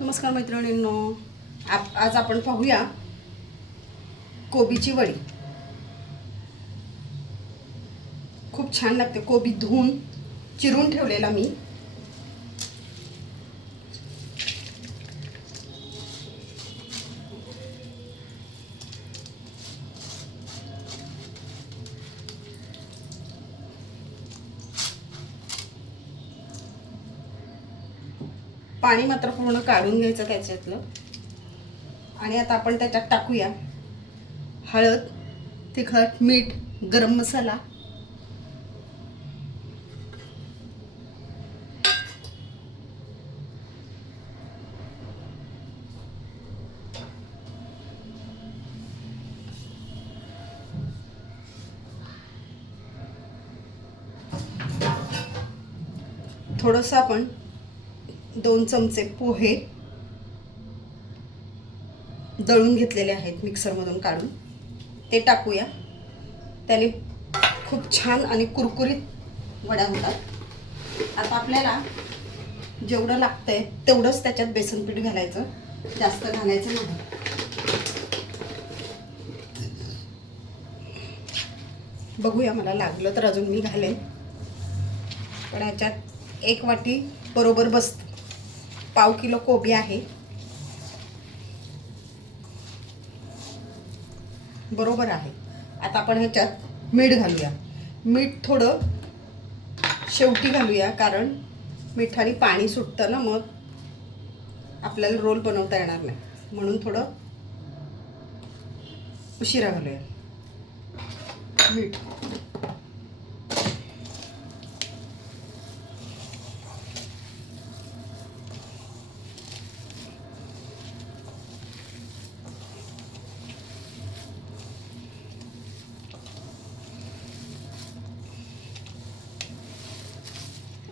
नमस्कार मैत्रिणींनो. आप आज आपण पाहूया कोबीची वडी. खूप छान लागते कोबी धुवून चिरून ठेवलेला मी. पाणी मात्र पूर्ण काढून घ्यायचं त्याच्यातलं. आणि आता आपण त्याच्यात टाकूया. हळद तिखट मीठ गरम मसाला. थोडंसं आपण दोन चमचे पोहे दळून घेतलेले आहेत मिक्सरमधून काढून. ते टाकूया. त्याने खूप छान आणि कुरकुरीत वड्या होतात. आता आपल्याला जेवढं लागतं आहे तेवढंच त्याच्यात बेसन पीठ घालायचं. जास्त घालायचं नाही. बघूया मला लागलं तर अजून मी घालेन. पण ह्याच्यात एक वाटी बरोबर बसतं. पाव किलो कोबी आहे. बरोबर आहे. आता आपण ह्याच्यात मीठ घालूया. मीठ थोडं शेवटी घालूया कारण मिठाने पाणी सुटतं ना मग आपल्याला रोल बनवता येणार नाही. म्हणून थोडं उशिरा घालूया. मीठ.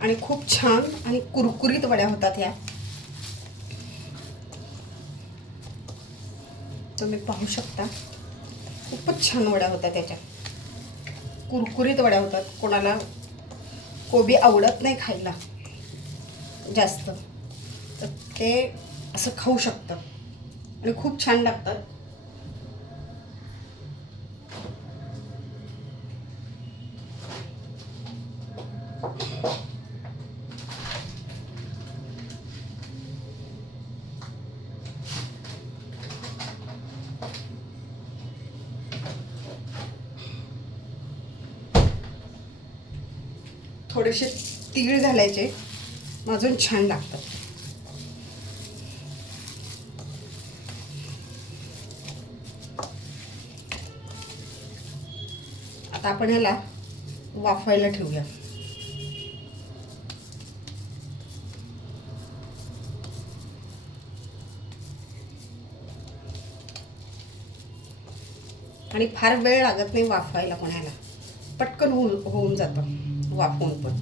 आणि खूप छान आणि कुरकुरीत वड्या होतात ह्या. तुम्ही पाहू शकता. खूपच छान वड्या होतात त्याच्या. कुरकुरीत वड्या होतात. कोणाला कोबी आवडत नाही खायला जास्त तर ते असं खाऊ शकतं आणि खूप छान लागतात. थोडेसे तीळ घालायचे. अजून छान लागतात. आता आपण ह्याला वाफायला ठेवूया. आणि फार वेळ लागत नाही वाफवायला कोणाला पटकन होऊन होऊन जातं. वाफवून पण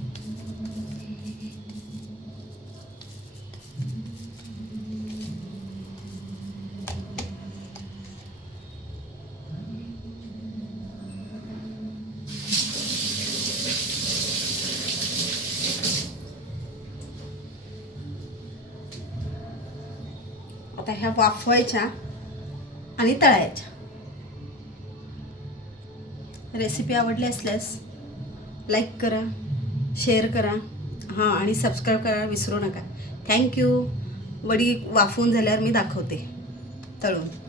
आता ह्या वाफवायच्या आणि तळायच्या. रेसिपी आवडली असल्यास लाईक करा शेअर करा. हां आणि सबस्क्राईब करा विसरू नका. थँक्यू वडी वाफवून झाल्यावर मी दाखवते. तळून.